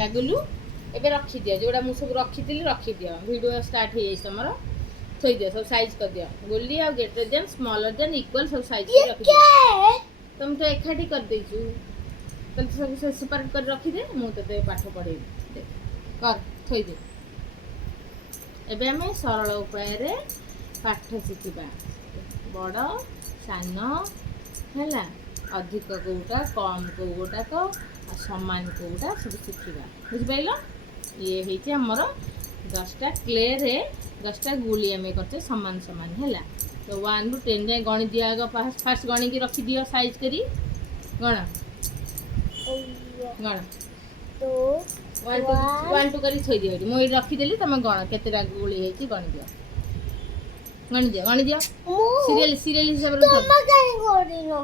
यागुलू एबे रखी दियो जोड़ा मु सब रखी दिली रखी दियो वीडियो स्टार्ट हो जाई तमरो थोई दियो सब साइज कर दियो गोली आ greater than smaller than equal सब साइज कर रखी दियो तुम तो एकाठी कर देछु तल सब से सेपरेट कर रखी दे मु तते पाठ पढे दे कर थोई दे एबे हमें सरल उपाय रे पाठ शिखिबा बड़ सान हैला अधिक कोटा कम कोटा को समान कोटा सब शिखिबा बुझ पाइलो ये हेचे हमर 10टा क्ले रे 10टा गुली हमें करते समान समान हैला तो 1 टू 10 जाए गणी दिया आगे फास्ट गणी की रखी दियो साइज करी गण गण तो 1 2 करी थोई दियो मु रखी देली तमे गण केतेटा गुली हेची गणी दियो सीरियल हिसाब रे तुम काई गणिनो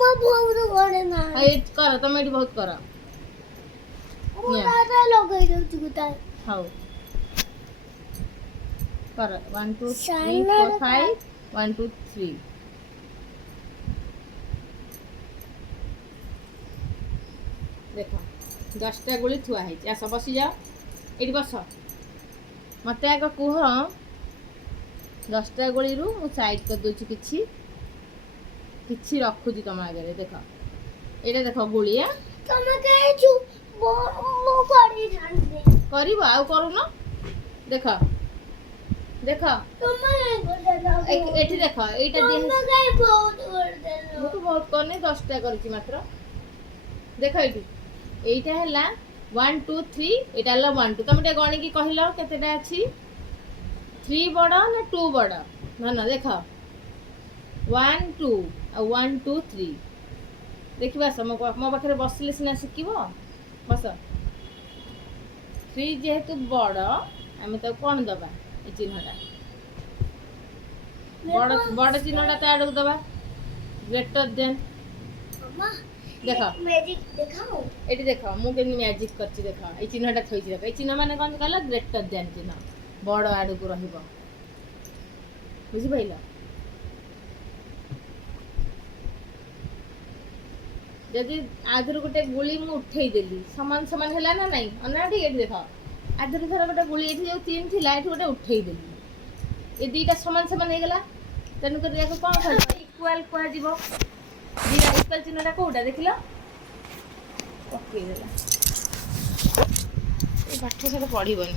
मो बहुत गणे ना ए कर तमे एटी बहुत कर मो दादा लगै दउ गुता हाउ कर 1 2 3 4 5 1 2 3 देखो 10टा गुली थुआ है आस बसी जाओ एटी बस मत आग कुह 10टा गुली रु मु साइड कर दूची किछि किछि रखुची तुम आगे देख एटा देख गुलिया तुम कहछु मो करी जानबे करबो आ करू न देख देख तुम एठी देख एटा दे तुम काई बहुत कर देलो मु तो बहुत करने 10टा करछि मात्र देख एठी एटा हला 1 2 3 एटा हला 1 2 तुम गणी की कहिलो केतेटा अछि 3 बड़ा ना 2 बड़ा ना ना देख 1 2 1 2 3 देखिबा सम मो पाखरे बसले सिना शिखिबो बस 3 जेहेतु बड़ आमे तो कोन दबा ए चिन्हटा बड़ बड़ चिन्हटा तो आडक दबा ग्रेटर देन अम्मा देखो मैजिक देखाओ एटी देखो मु के मैजिक करछि देखो ए चिन्हटा थोइछि देखो ए चिन्ह माने कोन कहला ग्रेटर देन चिन्ह बड़ आडक रहिबो बुझि पाइला जदि आधर गोटे गुली मु उठेई देली समान समान हैला ना नहीं अना ठीक है देखो आधर थर गोटे गुली एठी जो 3 थिला एठी गोटे उठेई देली ए दीटा समान समान हे गेला तनु कर याको कोन कहबो इक्वल कोआ जीवो दीटा इक्वल चिन्हटा कोउटा देखिलो ओके देला ए पाठ से पढिबनी